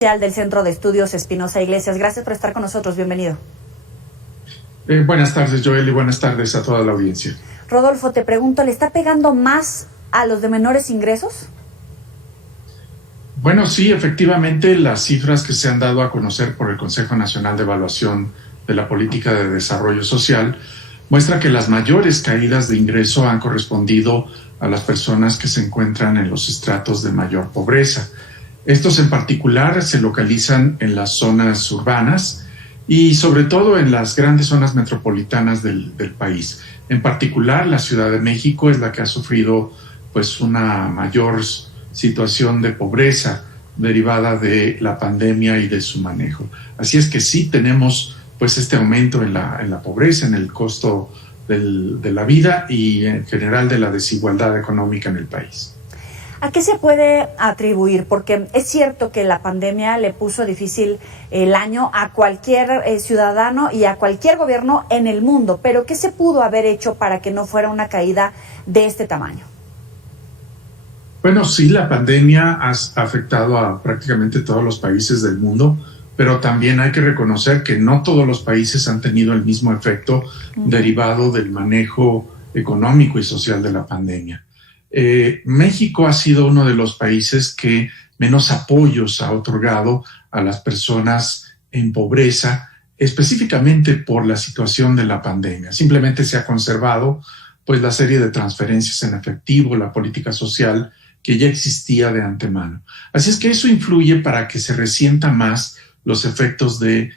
Del Centro de Estudios Espinosa Iglesias. Gracias por estar con nosotros. Bienvenido. Buenas tardes, Joel, y buenas tardes a toda la audiencia. Rodolfo, te pregunto, ¿le está pegando más a los de menores ingresos? Bueno, sí, efectivamente, las cifras que se han dado a conocer por el Consejo Nacional de Evaluación de la Política de Desarrollo Social muestra que las mayores caídas de ingreso han correspondido a las personas que se encuentran en los estratos de mayor pobreza. Estos en particular se localizan en las zonas urbanas y sobre todo en las grandes zonas metropolitanas del país. En particular, la Ciudad de México es la que ha sufrido pues una mayor situación de pobreza derivada de la pandemia y de su manejo. Así es que sí tenemos pues este aumento en la pobreza, en el costo de la vida y en general de la desigualdad económica en el país. ¿A qué se puede atribuir? Porque es cierto que la pandemia le puso difícil el año a cualquier ciudadano y a cualquier gobierno en el mundo, pero ¿qué se pudo haber hecho para que no fuera una caída de este tamaño? Bueno, sí, la pandemia ha afectado a prácticamente todos los países del mundo, pero también hay que reconocer que no todos los países han tenido el mismo efecto derivado del manejo económico y social de la pandemia. México ha sido uno de los países que menos apoyos ha otorgado a las personas en pobreza, específicamente por la situación de la pandemia. Simplemente se ha conservado pues la serie de transferencias en efectivo, la política social que ya existía de antemano. Así es que eso influye para que se resientan más los efectos del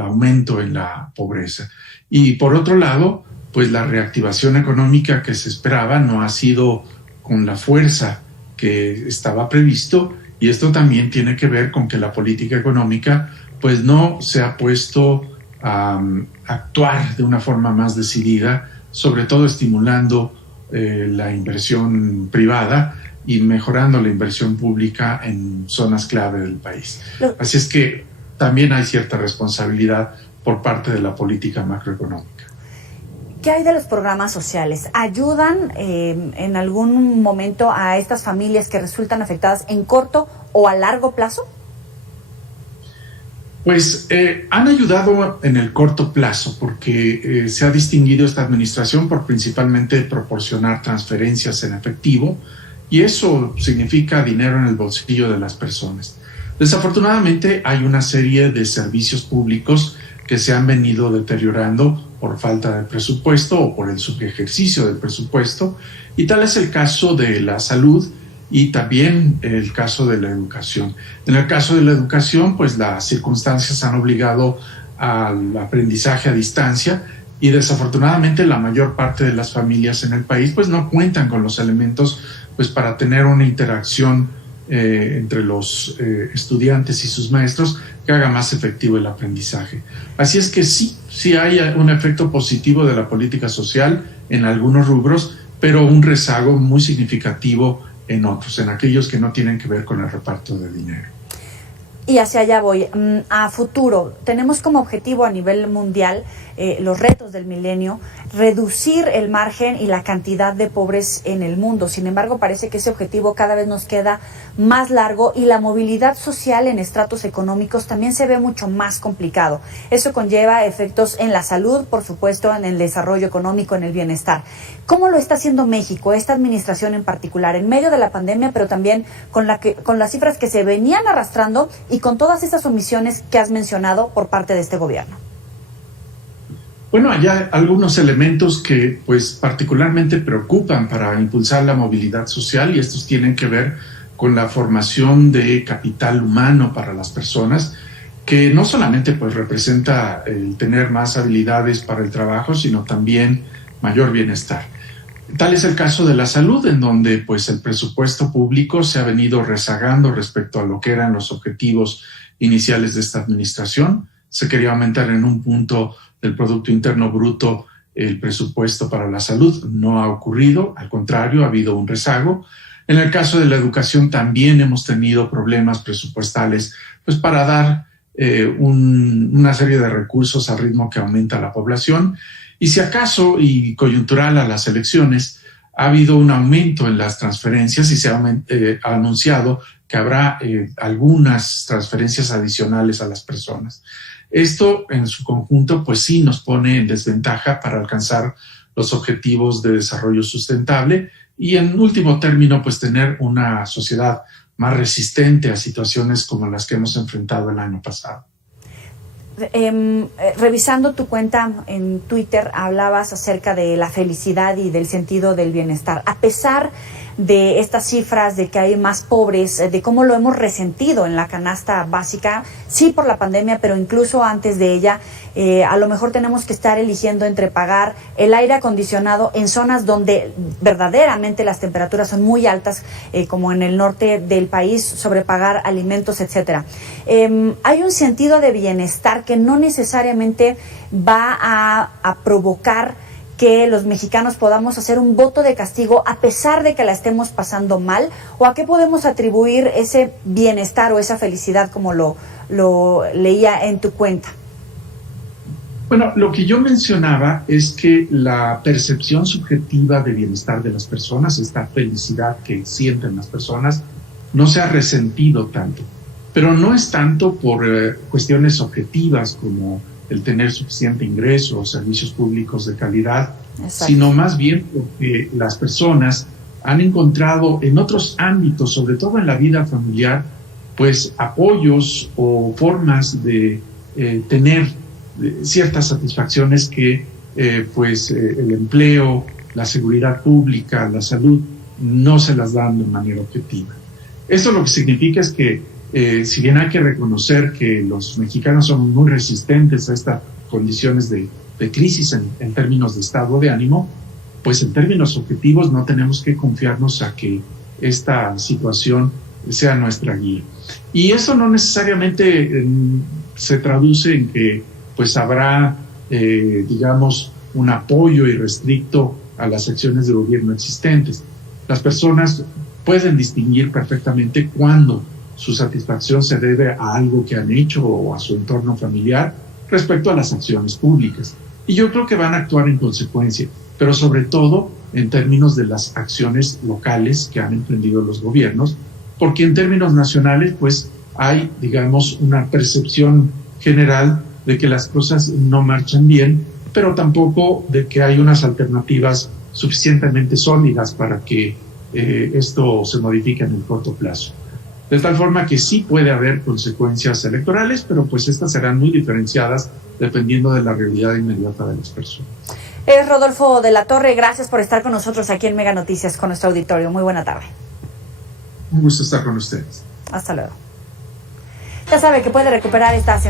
aumento en la pobreza. Y por otro lado, pues la reactivación económica que se esperaba no ha sido con la fuerza que estaba previsto, y esto también tiene que ver con que la política económica pues no se ha puesto a actuar de una forma más decidida, sobre todo estimulando la inversión privada y mejorando la inversión pública en zonas clave del país. Así es que también hay cierta responsabilidad por parte de la política macroeconómica. ¿Qué hay de los programas sociales? ¿Ayudan en algún momento a estas familias que resultan afectadas en corto o a largo plazo? Pues han ayudado en el corto plazo porque se ha distinguido esta administración por principalmente proporcionar transferencias en efectivo, y eso significa dinero en el bolsillo de las personas. Desafortunadamente hay una serie de servicios públicos que se han venido deteriorando por falta de presupuesto o por el subejercicio del presupuesto, y tal es el caso de la salud y también el caso de la educación. En el caso de la educación, pues las circunstancias han obligado al aprendizaje a distancia, y desafortunadamente la mayor parte de las familias en el país pues no cuentan con los elementos pues para tener una interacción entre los estudiantes y sus maestros que haga más efectivo el aprendizaje. Así es que sí hay un efecto positivo de la política social en algunos rubros, pero un rezago muy significativo en otros, en aquellos que no tienen que ver con el reparto de dinero. Y hacia allá voy. A futuro, tenemos como objetivo a nivel mundial los retos del milenio, reducir el margen y la cantidad de pobres en el mundo. Sin embargo, parece que ese objetivo cada vez nos queda más largo, y la movilidad social en estratos económicos también se ve mucho más complicado. Eso conlleva efectos en la salud, por supuesto, en el desarrollo económico, en el bienestar. ¿Cómo lo está haciendo México, esta administración en particular, en medio de la pandemia, pero también con las cifras que se venían arrastrando y con todas estas omisiones que has mencionado por parte de este gobierno? Bueno, hay algunos elementos que pues particularmente preocupan para impulsar la movilidad social, y estos tienen que ver con la formación de capital humano para las personas, que no solamente pues representa el tener más habilidades para el trabajo, sino también mayor bienestar. Tal es el caso de la salud, en donde pues el presupuesto público se ha venido rezagando respecto a lo que eran los objetivos iniciales de esta administración. Se quería aumentar en un punto del Producto Interno Bruto el presupuesto para la salud. No ha ocurrido, al contrario, ha habido un rezago. En el caso de la educación también hemos tenido problemas presupuestales pues para dar una serie de recursos al ritmo que aumenta la población. Y si acaso, y coyuntural a las elecciones, ha habido un aumento en las transferencias y se ha anunciado que habrá algunas transferencias adicionales a las personas. Esto en su conjunto pues sí nos pone en desventaja para alcanzar los objetivos de desarrollo sustentable y en último término pues tener una sociedad más resistente a situaciones como las que hemos enfrentado el año pasado. Revisando tu cuenta en Twitter, hablabas acerca de la felicidad y del sentido del bienestar. A pesar de estas cifras de que hay más pobres, de cómo lo hemos resentido en la canasta básica, sí por la pandemia, pero incluso antes de ella, a lo mejor tenemos que estar eligiendo entre pagar el aire acondicionado en zonas donde verdaderamente las temperaturas son muy altas, como en el norte del país, sobre pagar alimentos, etcétera. Hay un sentido de bienestar que no necesariamente va a provocar que los mexicanos podamos hacer un voto de castigo a pesar de que la estemos pasando mal, o a qué podemos atribuir ese bienestar o esa felicidad como lo leía en tu cuenta. Bueno, lo que yo mencionaba es que la percepción subjetiva de bienestar de las personas, esta felicidad que sienten las personas, no se ha resentido tanto, pero no es tanto por cuestiones objetivas como el tener suficiente ingreso o servicios públicos de calidad, exacto, sino más bien porque las personas han encontrado en otros ámbitos, sobre todo en la vida familiar, pues apoyos o formas de tener ciertas satisfacciones que el empleo, la seguridad pública, la salud, no se las dan de manera objetiva. Esto lo que significa es que si bien hay que reconocer que los mexicanos son muy resistentes a estas condiciones de crisis en términos de estado de ánimo, pues en términos objetivos no tenemos que confiarnos a que esta situación sea nuestra guía. Y eso no necesariamente se traduce en que pues habrá, digamos, un apoyo irrestricto a las acciones de gobierno existentes. Las personas pueden distinguir perfectamente cuándo su satisfacción se debe a algo que han hecho o a su entorno familiar respecto a las acciones públicas. Y yo creo que van a actuar en consecuencia, pero sobre todo en términos de las acciones locales que han emprendido los gobiernos, porque en términos nacionales pues hay, digamos, una percepción general de que las cosas no marchan bien, pero tampoco de que hay unas alternativas suficientemente sólidas para que esto se modifique en el corto plazo. De tal forma que sí puede haber consecuencias electorales, pero pues estas serán muy diferenciadas dependiendo de la realidad inmediata de las personas. Rodolfo de la Torre, gracias por estar con nosotros aquí en Mega Noticias con nuestro auditorio. Muy buena tarde. Un gusto estar con ustedes. Hasta luego. Ya sabe que puede recuperar esta